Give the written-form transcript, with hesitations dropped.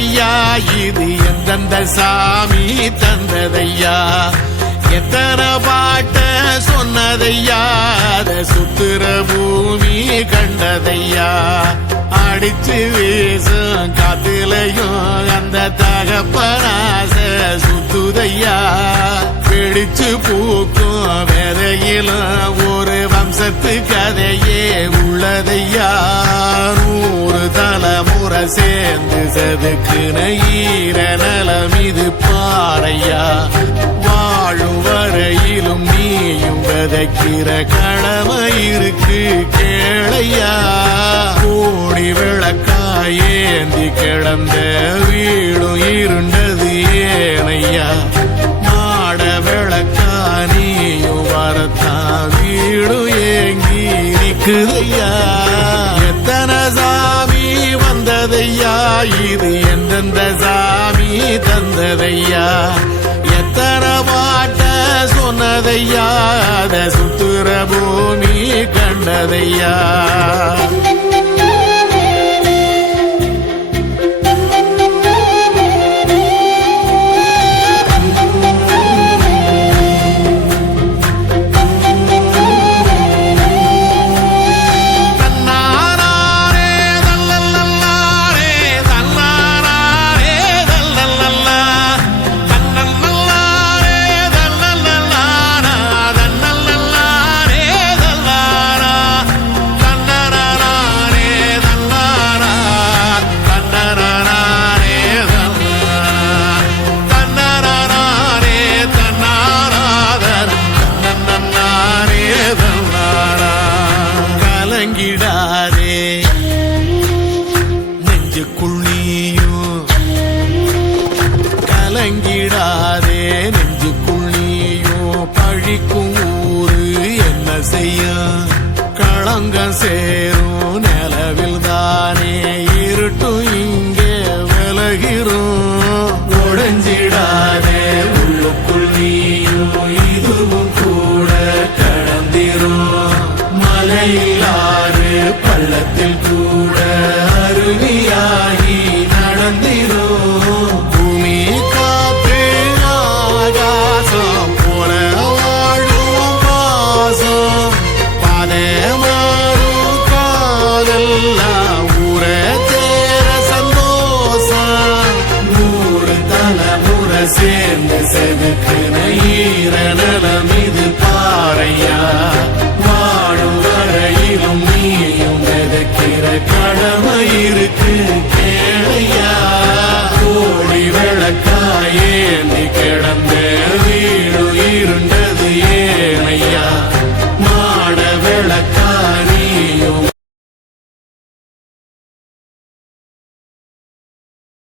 தந்ததையா இது எந்தெந்த சாமி தந்ததையா எத்தனை பாட்ட சொன்னதையா அத சுத்துற பூமி கண்டதையா அடிச்சு வீசும் காத்துலையும் அந்த தகப்பனாச சுத்துதையா பிடிச்சு பூக்கும் விதையிலும் ஒரு வம்சத்து கதையே உள்ளதையா 100 தலைமுறை சேர்ந்து செதுக்குன ஈர நலம் இது பாறையா வாழும் வரையிலும் நீயும் விதைக்கிற கடமை இருக்கு கேளையா கோடி விளக்காயேந்தி கிடந்த வீடும் இருண்டது ஏனையா மாட விளக்கா நீயும் வரத்தான் வீடும் ஏங்கி நிக்குதையா எத்தனை சாமி வந்ததையா இது எந்தெந்த சாமி தந்ததையா எத்தனை பாட்ட சொன்னதையா அத சுத்துற பூமி கண்டதையா கலங்கிடாதே நெஞ்சுக்குள் நீயும் கலங்கிடாதே நெஞ்சுக்குள் நீயும் பழிக்கும் ஊரு என்ன செய்ய களங்கம் சேரும் நிலவில் தானே இருட்டும் இங்கே விலகிறோம் உடைஞ்சிடாதே உள்ளுக்குள் நீயும் இதுவும் கூட கடந்திரும் மலையிலாறு பள்ளத்தில் கூட அருவியாகி நடந்திரும் பூமி காத்து ஆகாசம் போல வாழும் பாசம் பாதை மாறும் காதெல்லாம் ஊர தேர சந்தோஷம் 100 தலைமுறை சேர்ந்து செதுக்குன ஈர நலம் இது பாறையா வாழும் வரையிலும் நீயும் விதைக்கிற கடமை இருக்கு